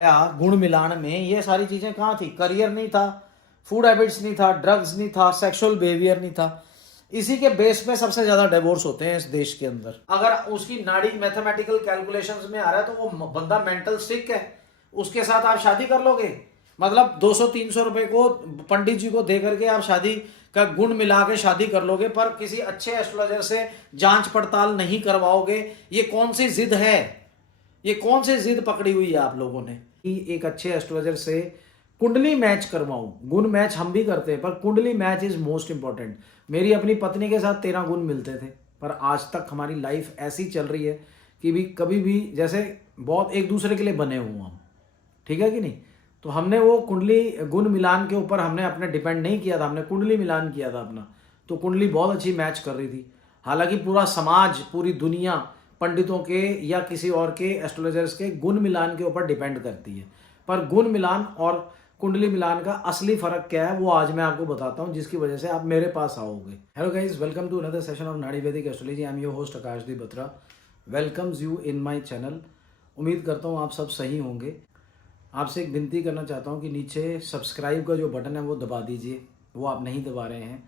या गुण मिलान में ये सारी चीजें कहाँ थी? करियर नहीं था, फूड हैबिट्स नहीं था, ड्रग्स नहीं था, सेक्सुअल बिहेवियर नहीं था। इसी के बेस पे सबसे ज्यादा डिवोर्स होते हैं इस देश के अंदर। अगर उसकी नाड़ी मैथमेटिकल कैलकुलेशंस में आ रहा है तो वो बंदा मेंटल सिक है, उसके साथ आप शादी कर लोगे? मतलब 200-300 रुपए को पंडित जी को दे करके आप शादी का गुण मिला के शादी कर लोगे, पर किसी अच्छे एस्ट्रोलॉजर से जांच पड़ताल नहीं करवाओगे। ये कौन सी जिद है? ये कौन सी जिद पकड़ी हुई है आप लोगों ने कि एक अच्छे एस्ट्रोलॉजर से कुंडली मैच करवाऊं? गुण मैच हम भी करते हैं, पर कुंडली मैच इज मोस्ट इंपॉर्टेंट। मेरी अपनी पत्नी के साथ 13 गुण मिलते थे, पर आज तक हमारी लाइफ ऐसी चल रही है कि भी कभी भी जैसे बहुत एक दूसरे के लिए बने हुए हम, ठीक है कि नहीं? तो हमने वो कुंडली गुण मिलान के ऊपर हमने अपने डिपेंड नहीं किया था, हमने कुंडली मिलान किया था अपना। तो कुंडली बहुत अच्छी मैच कर रही थी। हालांकि पूरा समाज, पूरी दुनिया पंडितों के या किसी और के एस्ट्रोलॉजर्स के गुण मिलान के ऊपर डिपेंड करती है, पर गुण मिलान और कुंडली मिलान का असली फर्क क्या है वो आज मैं आपको बताता हूं, जिसकी वजह से आप मेरे पास आओगे। Hello guys, welcome to another session of Nadi Vedic astrology. I am your host Akashdeep Batra, welcomes you in my channel. उम्मीद करता हूं आप सब सही होंगे। आपसे एक विनती करना चाहता हूं कि नीचे सब्सक्राइब का जो बटन है वो दबा दीजिए, वो आप नहीं दबा रहे हैं।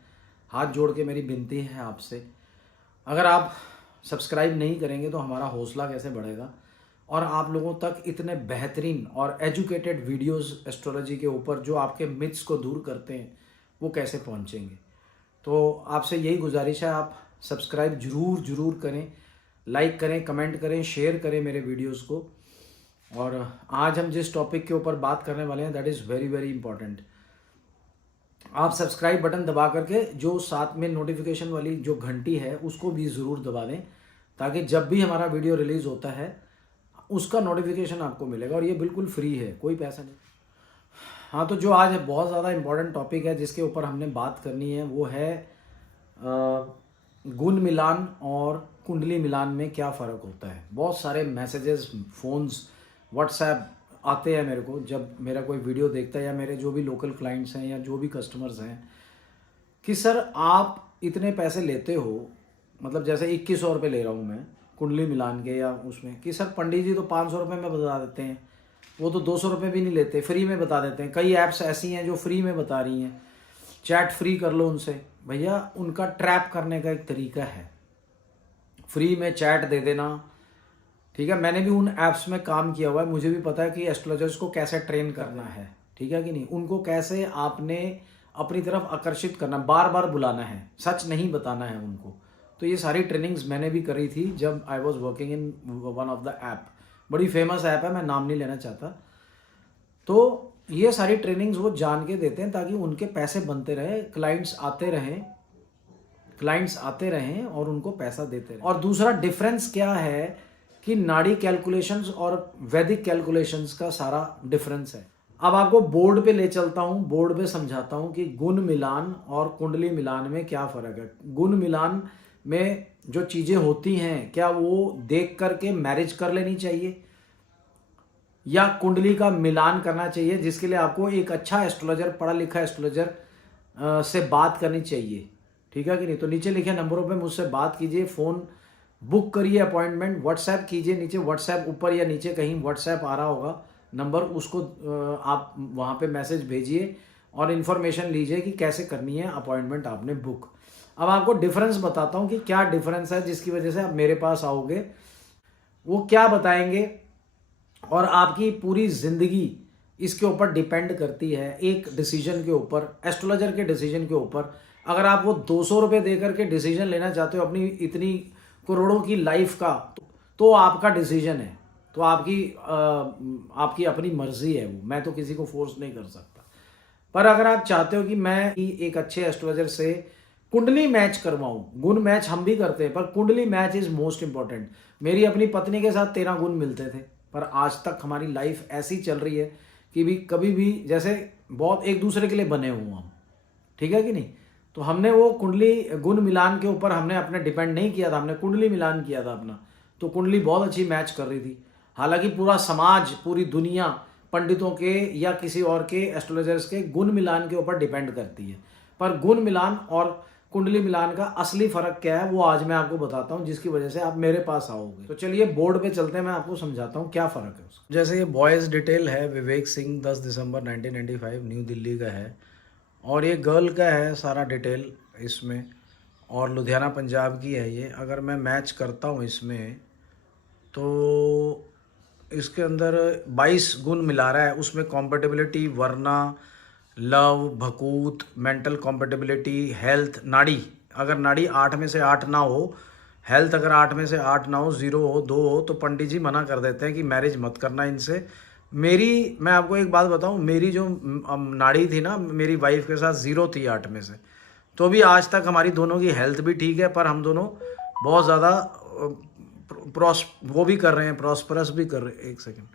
हाथ जोड़ के मेरी विनती है आपसे, अगर आप सब्सक्राइब नहीं करेंगे तो हमारा हौसला कैसे बढ़ेगा और आप लोगों तक इतने बेहतरीन और एजुकेटेड वीडियोस एस्ट्रोलॉजी के ऊपर जो आपके मिथ्स को दूर करते हैं वो कैसे पहुंचेंगे। तो आपसे यही गुजारिश है, आप सब्सक्राइब ज़रूर करें, लाइक करें, कमेंट करें, शेयर करें मेरे वीडियोस को। और आज हम जिस टॉपिक के ऊपर बात करने वाले हैं that is very very important. आप सब्सक्राइब बटन दबा करके जो साथ में नोटिफिकेशन वाली जो घंटी है उसको भी ज़रूर दबा दें, ताकि जब भी हमारा वीडियो रिलीज़ होता है उसका नोटिफिकेशन आपको मिलेगा, और ये बिल्कुल फ्री है, कोई पैसा नहीं। हाँ, तो जो आज बहुत ज़्यादा इम्पोर्टेंट टॉपिक है जिसके ऊपर हमने बात करनी है वो है गुण मिलान और कुंडली मिलान में क्या फ़र्क होता है। बहुत सारे मैसेजेस, फ़ोन्स, व्हाट्सएप आते हैं मेरे को जब मेरा कोई वीडियो देखता है, या मेरे जो भी लोकल क्लाइंट्स हैं या जो भी कस्टमर्स हैं, कि सर आप इतने पैसे लेते हो, मतलब जैसे 2100 रुपये ले रहा हूँ मैं कुंडली मिलान के या उसमें, कि सर पंडित जी तो 500 रुपये में बता देते हैं, वो तो 200 रुपये भी नहीं लेते, फ्री में बता देते हैं। कई ऐप्स ऐसी हैं जो फ्री में बता रही हैं, चैट फ्री कर लो उनसे। भैया, उनका ट्रैप करने का एक तरीका है, फ्री में चैट दे देना, ठीक है। मैंने भी उन ऐप्स में काम किया हुआ है, मुझे भी पता है कि एस्ट्रोलॉजर्स को कैसे ट्रेन करना है, ठीक है कि नहीं, उनको कैसे आपने अपनी तरफ आकर्षित करना, बार बार बुलाना है, सच नहीं बताना है उनको। तो ये सारी ट्रेनिंग्स मैंने भी करी थी जब I was working in one of the app. बड़ी फेमस ऐप है, मैं नाम नहीं लेना चाहता। तो ये सारी ट्रेनिंग्स वो जान के देते हैं ताकि उनके पैसे बनते रहे, क्लाइंट्स आते रहें और उनको पैसा देते रहें। और दूसरा डिफरेंस क्या है कि नाड़ी कैलकुलेशंस और वैदिक कैलकुलेशंस का सारा डिफरेंस है। अब आपको बोर्ड पे ले चलता हूँ, बोर्ड पे समझाता हूँ कि गुण मिलान और कुंडली मिलान में क्या फ़र्क है। गुण मिलान में जो चीज़ें होती हैं, क्या वो देख करके मैरिज कर लेनी चाहिए या कुंडली का मिलान करना चाहिए, जिसके लिए आपको एक अच्छा एस्ट्रोलॉजर, पढ़ा लिखा एस्ट्रोलॉजर से बात करनी चाहिए, ठीक है कि नहीं। तो नीचे लिखे नंबरों पे मुझसे बात कीजिए, फ़ोन बुक करिए, अपॉइंटमेंट, व्हाट्सएप कीजिए। नीचे व्हाट्सएप, ऊपर या नीचे कहीं व्हाट्सएप आ रहा होगा नंबर, उसको आप वहाँ पे मैसेज भेजिए और इन्फॉर्मेशन लीजिए कि कैसे करनी है अपॉइंटमेंट आपने बुक। अब आपको डिफरेंस बताता हूँ कि क्या डिफरेंस है जिसकी वजह से आप मेरे पास आओगे, वो क्या बताएंगे। और आपकी पूरी ज़िंदगी इसके ऊपर डिपेंड करती है एक डिसीजन के ऊपर, एस्ट्रोलॉजर के डिसीजन के ऊपर। अगर आप वो 200 रुपये दे करके डिसीजन लेना चाहते हो अपनी इतनी करोड़ों की लाइफ का, तो आपका डिसीजन है, तो आपकी अपनी मर्जी है, वो मैं तो किसी को फोर्स नहीं कर सकता। पर अगर आप चाहते हो कि मैं एक अच्छे एस्ट्रोलॉजर से कुंडली मैच करवाऊं, गुण मैच हम भी करते हैं, पर कुंडली मैच इज मोस्ट इंपॉर्टेंट। मेरी अपनी पत्नी के साथ 13 गुण मिलते थे, पर आज तक हमारी लाइफ ऐसी चल रही है कि भी कभी भी जैसे बहुत एक दूसरे के लिए बने हुए हम, ठीक है कि नहीं। तो हमने वो कुंडली गुण मिलान के ऊपर हमने अपने डिपेंड नहीं किया था, हमने कुंडली मिलान किया था अपना। तो कुंडली बहुत अच्छी मैच कर रही थी। हालांकि पूरा समाज, पूरी दुनिया पंडितों के या किसी और के एस्ट्रोलॉजर्स के गुण मिलान के ऊपर डिपेंड करती है, पर गुण मिलान और कुंडली मिलान का असली फर्क क्या है वो आज मैं आपको बताता हूँ, जिसकी वजह से आप मेरे पास आओगे। तो चलिए बोर्ड पे चलते हैं, मैं आपको समझाता हूँ क्या फ़र्क है उसका। जैसे ये बॉयज़ डिटेल है, विवेक सिंह 10 दिसंबर 1995 न्यू दिल्ली का है, और ये गर्ल का है सारा डिटेल इसमें, और लुधियाना पंजाब की है ये। अगर मैं मैच करता हूँ इसमें तो इसके अंदर 22 गुण मिला रहा है, उसमें कॉम्पेटिबिलिटी, वरना, लव, भकूत, मेंटल कॉम्पेटिबिलिटी, हेल्थ, नाड़ी। अगर नाड़ी 8 में से 8 ना हो, हेल्थ अगर 8 में से 8 ना हो, 0 हो, 2 हो, तो पंडित जी मना कर देते हैं कि मैरिज मत करना इनसे। मैं आपको एक बात बताऊं, मेरी जो नाड़ी थी ना मेरी वाइफ के साथ 0 थी 8 में से, तो भी आज तक हमारी दोनों की हेल्थ भी ठीक है, पर हम दोनों बहुत ज़्यादा वो भी कर रहे हैं, प्रॉस्परस भी कर रहे हैं। एक सेकेंड।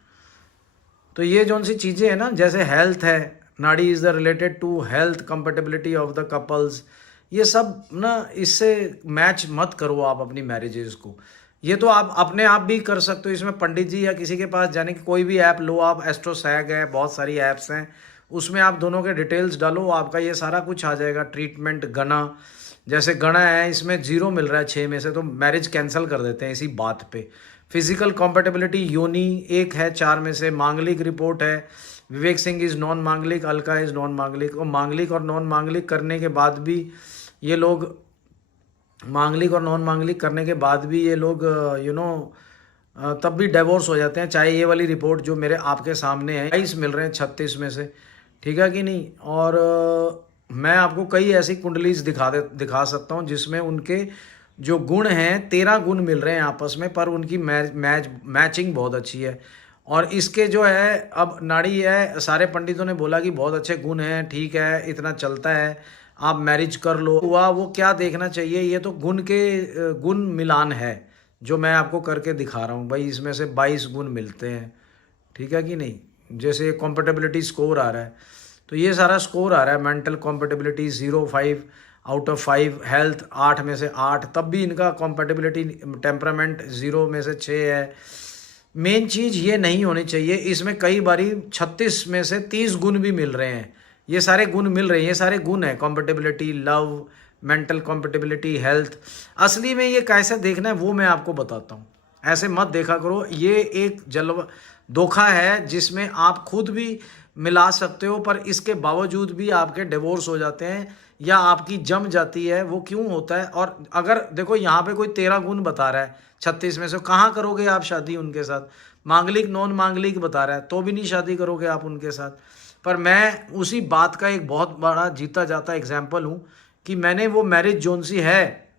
तो ये जो सी चीज़ें हैं ना, जैसे हेल्थ है, Nadi is the related to health compatibility of the couples, ये सब ना इससे मैच मत करो आप अपनी मैरिजेस को। ये तो आप अपने आप भी कर सकते हो, इसमें पंडित जी या किसी के पास जाने की कोई भी ऐप लो आप, एस्ट्रोसैग है, बहुत सारी ऐप्स हैं, उसमें आप दोनों के डिटेल्स डालो, आपका ये सारा कुछ आ जाएगा। ट्रीटमेंट गना, जैसे गणा है इसमें 0 मिल रहा है 6 में से, तो मैरिज कैंसिल कर देते हैं इसी बात पे। फिजिकल कॉम्पेटेबिलिटी, योनि 1 है 4 में से। मांगलिक रिपोर्ट है, विवेक सिंह इज़ नॉन मांगलिक, अलका इज़ नॉन मांगलिक। और मांगलिक और नॉन मांगलिक करने के बाद भी ये लोग तब भी डिवोर्स हो जाते हैं, चाहे ये वाली रिपोर्ट जो मेरे आपके सामने है 22 मिल रहे हैं 36 में से, ठीक है कि नहीं। और मैं आपको कई ऐसी कुंडलीज दिखा सकता हूँ जिसमें उनके जो गुण हैं 13 गुण मिल रहे हैं आपस में, पर उनकी मैचिंग बहुत अच्छी है। और इसके जो है अब नाड़ी है, सारे पंडितों ने बोला कि बहुत अच्छे गुण हैं, ठीक है, इतना चलता है, आप मैरिज कर लो। हुआ वो क्या देखना चाहिए, ये तो गुण मिलान है जो मैं आपको करके दिखा रहा हूँ भाई। इसमें से 22 गुण मिलते हैं, ठीक है कि नहीं। जैसे कॉम्पेटेबिलिटी स्कोर आ रहा है, तो ये सारा स्कोर आ रहा है। Mental compatibility 0, 5 out of 5। Health 8 में से 8, तब भी इनका कॉम्पेटेबिलिटी टेम्परामेंट 0 में से 6 है। मेन चीज़ ये नहीं होनी चाहिए, इसमें कई बारी 36 में से 30 गुण भी मिल रहे हैं, ये सारे गुण मिल रहे हैं, ये सारे गुण हैं, compatibility, love, mental compatibility, health. असली में ये कैसे देखना है वो मैं आपको बताता हूँ, ऐसे मत देखा करो। ये एक धोखा है जिसमें आप खुद भी मिला सकते हो, पर इसके बावजूद भी आपके डिवोर्स हो जाते हैं या आपकी जम जाती है। वो क्यों होता है? और अगर देखो यहाँ पे कोई 13 गुण बता रहा है 36 में से, कहाँ करोगे आप शादी उनके साथ? मांगलिक नॉन मांगलिक बता रहा है तो भी नहीं शादी करोगे आप उनके साथ। पर मैं उसी बात का एक बहुत बड़ा जीता जाता एग्जाम्पल हूँ कि मैंने वो मैरिज जोन सी है,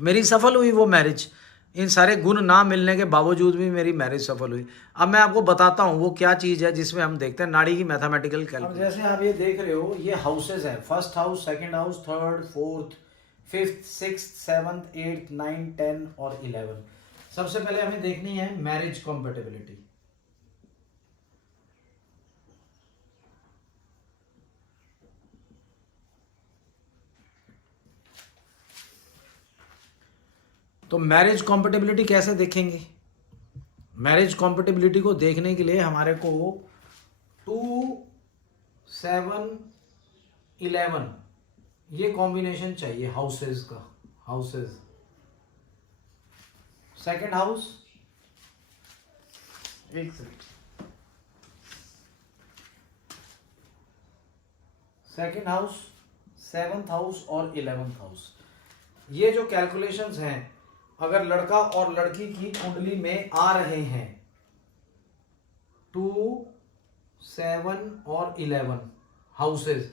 मेरी सफल हुई वो मैरिज, इन सारे गुण ना मिलने के बावजूद भी मेरी मैरिज सफल हुई। अब मैं आपको बताता हूँ वो क्या चीज़ है जिसमें हम देखते हैं नाड़ी की मैथमेटिकल कैलकुलेशन। जैसे आप ये देख रहे हो, ये हाउसेज हैं, first house, second house, third, fourth, fifth, sixth, seventh, eighth, 9, 10 और 11। सबसे पहले हमें देखनी है मैरिज कॉम्पेटेबिलिटी। तो मैरिज कॉम्पेटेबिलिटी कैसे देखेंगे? मैरिज कॉम्पेटेबिलिटी को देखने के लिए हमारे को 2, 7, 11 ये कॉम्बिनेशन चाहिए हाउसेस का। हाउसेस, सेकंड हाउस, एक second, second house, 7th house और 11th हाउस, ये जो कैलकुलेशंस हैं, अगर लड़का और लड़की की कुंडली में आ रहे हैं 2, 7 और 11 हाउसेस,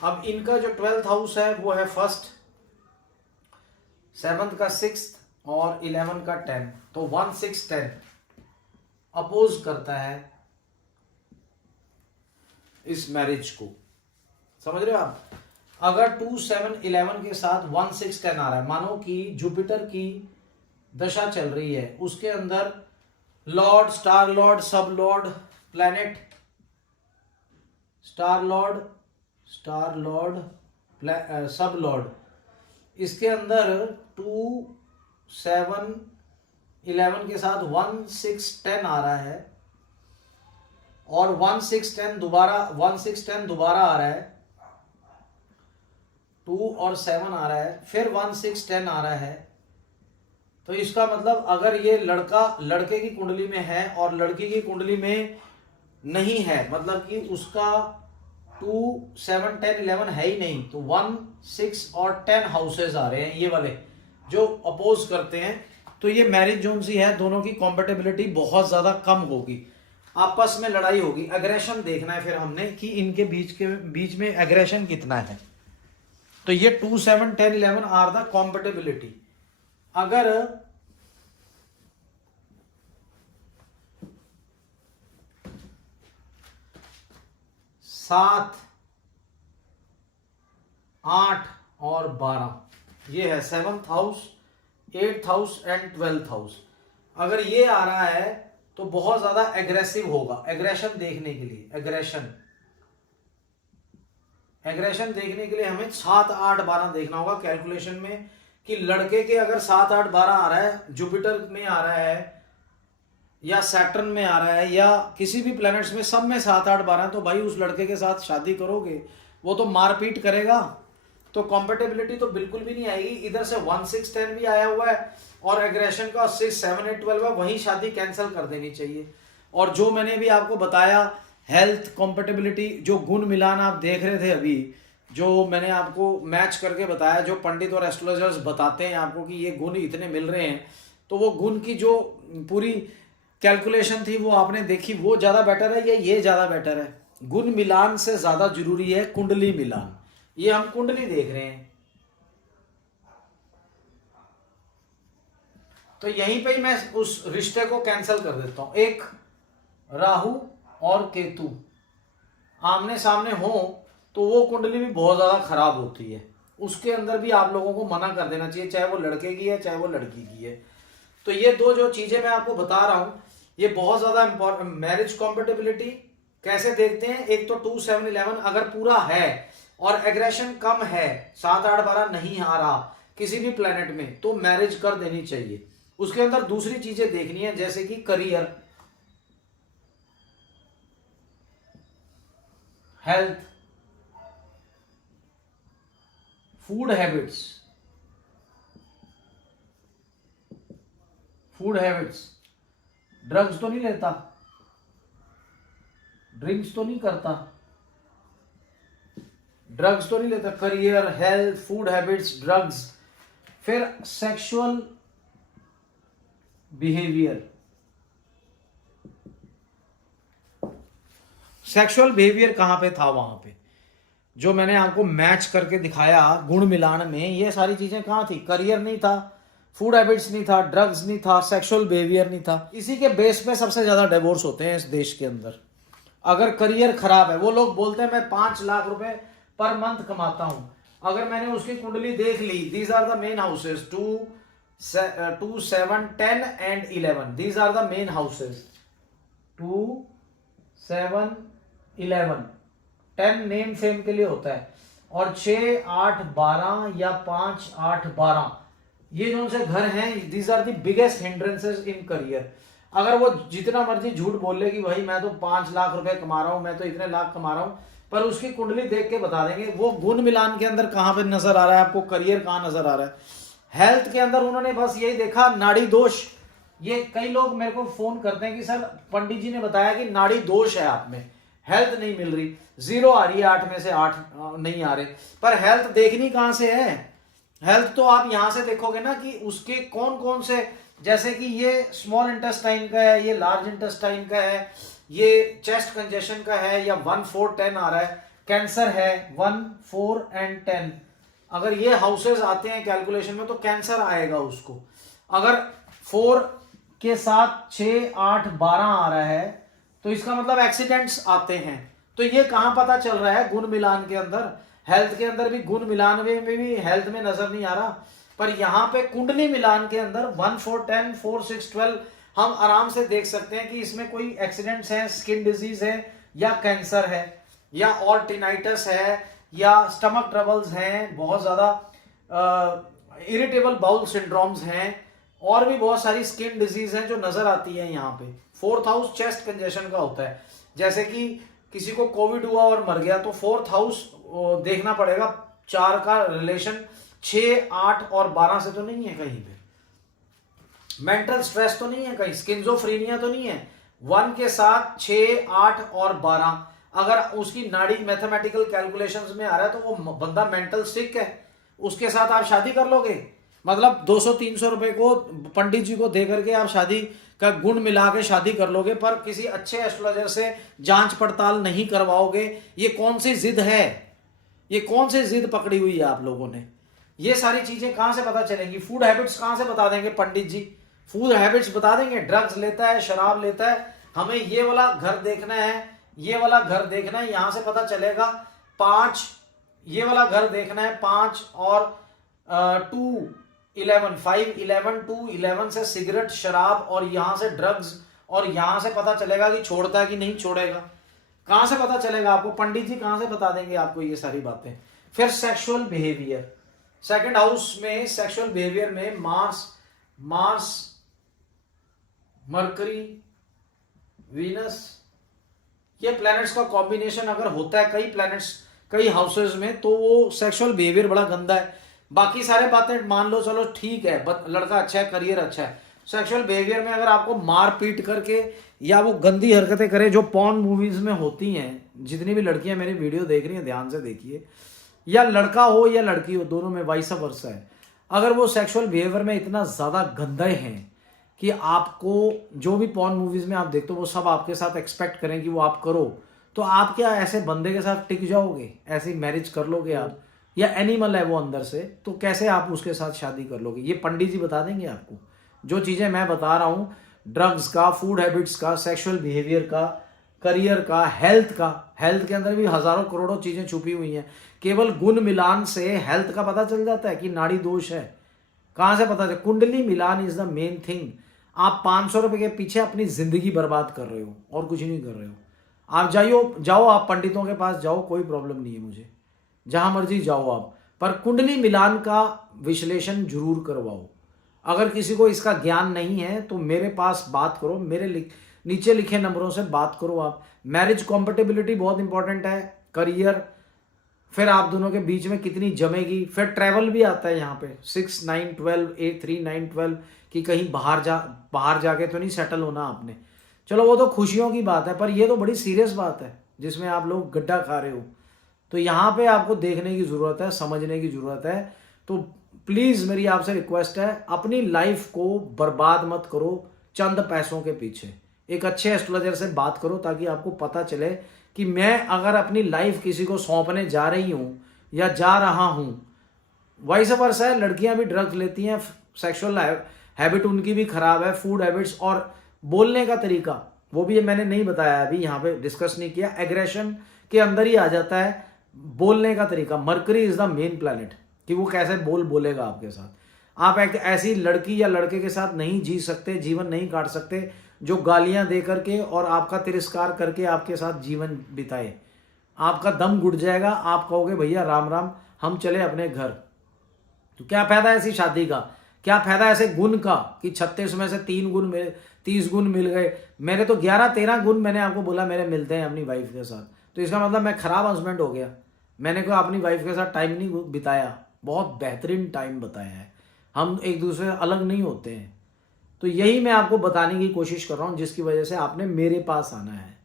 अब इनका जो 12th हाउस है वो है फर्स्ट, 7th का 6th और 11 का 10, तो 1, 6, 10 अपोज करता है इस मैरिज को। समझ रहे हो आप? अगर 2, 7, 11 के साथ 1, 6, 10 आ रहा है, मानो कि जुपिटर की दशा चल रही है, उसके अंदर लॉर्ड, स्टार लॉर्ड, सब लॉर्ड, प्लैनेट, स्टार लॉर्ड, सब लॉर्ड, इसके अंदर 2, 7, 11 के साथ 1, 6, 10 आ रहा है, और 1, 6, 10 दोबारा आ रहा है, 2 और 7 आ रहा है, फिर 1 6 10 आ रहा है, तो इसका मतलब अगर ये लड़का लड़के की कुंडली में है और लड़की की कुंडली में नहीं है, मतलब कि उसका 2 7 10 11 है ही नहीं, तो 1 6 और 10 हाउसेस आ रहे हैं ये वाले जो अपोज करते हैं, तो ये मैरिज जोन सी है, दोनों की कॉम्पेटेबिलिटी बहुत ज्यादा कम होगी, आपस में लड़ाई होगी। एग्रेशन देखना है फिर हमने कि इनके बीच में एग्रेशन कितना है। तो ये 2 7 10 11 आर द कॉम्पेटेबिलिटी। अगर सात 8 और 12 ये है 7th house, 8th house and 12th house, अगर ये आ रहा है तो बहुत ज्यादा एग्रेसिव होगा। एग्रेशन देखने के लिए एग्रेशन देखने के लिए हमें 7 8 12 देखना होगा कैलकुलेशन में, कि लड़के के अगर 7 8 12 आ रहा है, जुपिटर में आ रहा है या सैटर्न में आ रहा है या किसी भी प्लैनेट्स में, सब में 7 8 12, तो भाई उस लड़के के साथ शादी करोगे वो तो मारपीट करेगा, तो कॉम्पेटेबिलिटी तो बिल्कुल भी नहीं आएगी। इधर से 1 6 10 भी आया हुआ है और एग्रेशन का 6 7 8 12 है, वही शादी कैंसिल कर देनी चाहिए। और जो मैंने भी आपको बताया हेल्थ कॉम्पेटेबिलिटी, जो गुण मिलान आप देख रहे थे अभी, जो मैंने आपको मैच करके बताया, जो पंडित और एस्ट्रोलॉजर्स बताते हैं आपको कि ये गुण इतने मिल रहे हैं, तो वो गुण की जो पूरी कैलकुलेशन थी वो आपने देखी, वो ज्यादा बेटर है या ये ज्यादा बेटर है? गुण मिलान से ज्यादा जरूरी है कुंडली मिलान। ये हम कुंडली देख रहे हैं, तो यहीं पे ही मैं उस रिश्ते को कैंसिल कर देता हूं। एक राहु और केतु आमने सामने हो तो वो कुंडली भी बहुत ज्यादा खराब होती है, उसके अंदर भी आप लोगों को मना कर देना चाहिए, चाहे वो लड़के की है चाहे वो लड़की की है। तो ये दो जो चीजें मैं आपको बता रहा हूं ये बहुत ज्यादा इंपॉर्टेंट। मैरिज कॉम्पेटेबिलिटी कैसे देखते हैं? एक तो 2 7 11 अगर पूरा है और एग्रेशन कम है, 7 8 12 नहीं आ रहा किसी भी प्लेनेट में, तो मैरिज कर देनी चाहिए। उसके अंदर दूसरी चीजें देखनी है, जैसे कि career, health, food habits, drugs तो नहीं लेता, ड्रिंक्स तो नहीं करता, ड्रग्स तो नहीं लेता, career, health, food habits, drugs. फिर सेक्सुअल बिहेवियर, सेक्सुअल बिहेवियर कहां पे था? वहां पे जो मैंने आपको मैच करके दिखाया गुण मिलान में, ये सारी चीजें कहां थी? करियर नहीं था, फूड हैबिट्स नहीं था, ड्रग्स नहीं था, सेक्सुअल बिहेवियर नहीं था। इसी के बेस पे सबसे ज्यादा डिवोर्स होते हैं इस देश के अंदर। अगर करियर खराब है, वो लोग बोलते हैं मैं 5 लाख रुपए पर मंथ कमाता हूं, अगर मैंने उसकी कुंडली देख ली, these are the main houses, 2 7 10 and 11, these are the main houses, 2 7 11 10 name fame के लिए होता है, और 6 8 12 या 5 8 12 ये जो से घर हैं, these are the biggest hindrances in career. अगर वो जितना मर्जी झूठ बोल ले कि भाई मैं तो 5 लाख रुपए कमा रहा हूं, मैं तो इतने लाख कमा रहा हूं, पर उसकी कुंडली देख के बता देंगे वो गुण मिलान के अंदर कहां पे नजर आ रहा है आपको, करियर कहां नजर आ रहा है। हेल्थ के अंदर उन्होंने बस यही देखा नाड़ी दोष। ये कई लोग मेरे को फोन करते हैं कि सर पंडित जी ने बताया कि नाड़ी दोष है आप में, हेल्थ नहीं मिल रही, 0 आ रही है, 8 में से 8 नहीं आ रहे, पर हेल्थ देखनी कहां से है? हेल्थ तो आप यहां से देखोगे ना कि उसके कौन कौन से, जैसे कि ये स्मॉल इंटेस्टाइन का है, ये लार्ज इंटेस्टाइन का है, ये चेस्ट कंजेशन का है, या 1 4 10 आ रहा है, कैंसर है 1 4 एंड 10, अगर ये हाउसेस आते हैं कैलकुलेशन में तो कैंसर आएगा उसको। अगर 4 के साथ 6 8 12 आ रहा है तो इसका मतलब एक्सीडेंट्स आते हैं। तो ये कहां पता चल रहा है? गुण मिलान के अंदर। हेल्थ के अंदर भी गुण मिलान में भी हेल्थ में नजर नहीं आ रहा, पर यहां पे कुंडली मिलान के अंदर 1 4 10 4 6 12 हम आराम से देख सकते हैं कि इसमें कोई एक्सीडेंट्स हैं, स्किन डिजीज है, या कैंसर है, या और टिनाइटस है, या स्टमक ट्रबल्स हैं, बहुत ज्यादा इरिटेबल बाउल सिंड्रोम्स हैं, और भी बहुत सारी स्किन डिजीज हैं जो नजर आती है यहाँ पे। 4th हाउस चेस्ट कंजेशन का होता है, जैसे कि किसी को कोविड हुआ और मर गया तो 4th हाउस देखना पड़ेगा, 4 का रिलेशन 6, 8 और 12 से तो नहीं है कहीं पे। मेंटल स्ट्रेस तो नहीं है कहीं, स्किज़ोफ्रेनिया तो नहीं है। 1 के साथ 6, 8 और 12 अगर उसकी नाड़ी मैथमेटिकल कैलकुलेशंस में आ रहा है तो वो बंदा मेंटल सिक है, उसके साथ आप शादी कर लोगे? मतलब 200-300 रुपए को पंडित जी को दे करके आप शादी का गुण मिला के शादी कर लोगे, पर किसी अच्छे एस्ट्रोलॉजर से जांच पड़ताल नहीं करवाओगे। ये कौन सी जिद है? ये कौन सी जिद पकड़ी हुई है आप लोगों ने? ये सारी चीजें कहां से पता चलेंगी? फूड हैबिट्स कहां से बता देंगे पंडित जी? फूड हैबिट्स बता देंगे? ड्रग्स लेता है, शराब लेता है, हमें ये वाला घर देखना है, ये वाला घर देखना है, यहां से पता चलेगा 5, ये वाला घर देखना है 5 और 2, 11, 5, 11, 2, 11 से सिगरेट, शराब और यहां से ड्रग्स, और यहां से पता चलेगा कि छोड़ता है कि नहीं छोड़ेगा। कहां से पता चलेगा आपको? पंडित जी कहां से बता देंगे आपको ये सारी बातें? फिर सेक्सुअल बिहेवियर, सेकंड हाउस में सेक्सुअल बिहेवियर में मार्स, मरकरी, वीनस, ये प्लैनेट्स का कॉम्बिनेशन अगर होता है कई प्लैनेट्स कई हाउसेस में, तो वो सेक्सुअल बिहेवियर बड़ा गंदा है। बाकी सारे बातें मान लो चलो ठीक है, लड़का अच्छा है, करियर अच्छा है, सेक्सुअल बिहेवियर में अगर आपको मार पीट करके या वो गंदी हरकतें करे जो पॉर्न मूवीज में होती हैं, जितनी भी लड़कियां मेरी वीडियो देख रही हैं ध्यान से देखिए, या लड़का हो या लड़की हो, दोनों में वाइस वर्सा है, अगर वो सेक्सुअल बिहेवियर में इतना ज़्यादा गंदे हैं कि आपको जो भी पॉर्न मूवीज में आप देखते हो वो सब आपके साथ एक्सपेक्ट करें कि वो आप करो, तो आप क्या ऐसे बंदे के साथ टिक जाओगे? ऐसी मैरिज कर लोगे आप? या एनिमल है वो अंदर से, तो कैसे आप उसके साथ शादी कर लोगे? ये पंडित जी बता देंगे आपको। जो चीज़ें मैं बता रहा हूँ, ड्रग्स का, फूड हैबिट्स का, सेक्सुअल बिहेवियर का, करियर का, हेल्थ के अंदर भी हजारों करोड़ों चीज़ें छुपी हुई हैं। केवल गुण मिलान से हेल्थ का पता चल जाता है कि नाड़ी दोष है। कहाँ से पता चले? कुंडली मिलान इज द मेन थिंग। आप 500 रुपए के पीछे अपनी जिंदगी बर्बाद कर रहे हो और कुछ नहीं कर रहे हो। आप जाओ आप पंडितों के पास जाओ, कोई प्रॉब्लम नहीं है मुझे, जहां मर्जी जाओ आप, पर कुंडली मिलान का विश्लेषण जरूर करवाओ। अगर किसी को इसका ज्ञान नहीं है तो मेरे पास बात करो, मेरे नीचे लिखे नंबरों से बात करो आप। मैरिज कॉम्पेटेबिलिटी बहुत इंपॉर्टेंट है, करियर, फिर आप दोनों के बीच में कितनी जमेगी, फिर ट्रैवल भी आता है यहाँ पे 6, 9, 12, 8, 3, 9, 12 कि कहीं बाहर जाके तो नहीं सेटल होना आपने। चलो वो तो खुशियों की बात है, पर ये तो बड़ी सीरियस बात है जिसमें आप लोग गड्ढा खा रहे हो। तो यहाँ पे आपको देखने की ज़रूरत है, समझने की ज़रूरत है। तो प्लीज़ मेरी आपसे रिक्वेस्ट है, अपनी लाइफ को बर्बाद मत करो चंद पैसों के पीछे। एक अच्छे एस्ट्रोलॉजर से बात करो ताकि आपको पता चले कि मैं अगर अपनी लाइफ किसी को सौंपने जा रही हूँ या जा रहा हूँ, वाइस वर्सा है, लड़कियाँ भी ड्रग्स लेती हैं, सेक्सुअल हैबिट उनकी भी खराब है, फूड हैबिट्स और बोलने का तरीका वो भी मैंने नहीं बताया, अभी यहाँ पे डिस्कस नहीं किया। एग्रेशन के अंदर ही आ जाता है बोलने का तरीका। Mercury is the main planet कि वो कैसे बोलेगा आपके साथ। आप एक ऐसी लड़की या लड़के के साथ नहीं जी सकते, जीवन नहीं काट सकते जो गालियां दे करके और आपका तिरस्कार करके आपके साथ जीवन बिताए। आपका दम घुट जाएगा, आप कहोगे भैया राम राम, हम चले अपने घर। तो क्या फायदा ऐसी शादी का? क्या फायदा ऐसे गुण का कि 36 में से 30 गुण मिल गए? मेरे तो 11-13 गुण मैंने आपको बोला मेरे मिलते हैं अपनी वाइफ के साथ। तो इसका मतलब मैं खराब हस्बैंड हो गया? मैंने कोई अपनी वाइफ के साथ टाइम नहीं बिताया, बहुत बेहतरीन टाइम बताया है। हम एक दूसरे से अलग नहीं होते हैं। तो यही मैं आपको बताने की कोशिश कर रहा हूँ जिसकी वजह से आपने मेरे पास आना है,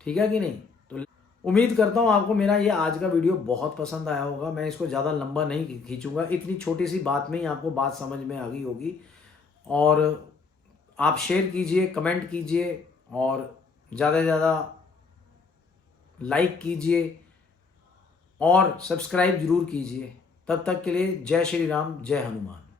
ठीक है कि नहीं? तो उम्मीद करता हूँ आपको मेरा ये आज का वीडियो बहुत पसंद आया होगा। मैं इसको ज़्यादा लंबा नहीं खींचूंगा, इतनी छोटी सी बात में ही आपको बात समझ में आ गई होगी। और आप शेयर कीजिए, कमेंट कीजिए और ज़्यादा से ज़्यादा लाइक कीजिए और सब्सक्राइब जरूर कीजिए। तब तक के लिए जय श्री राम, जय हनुमान।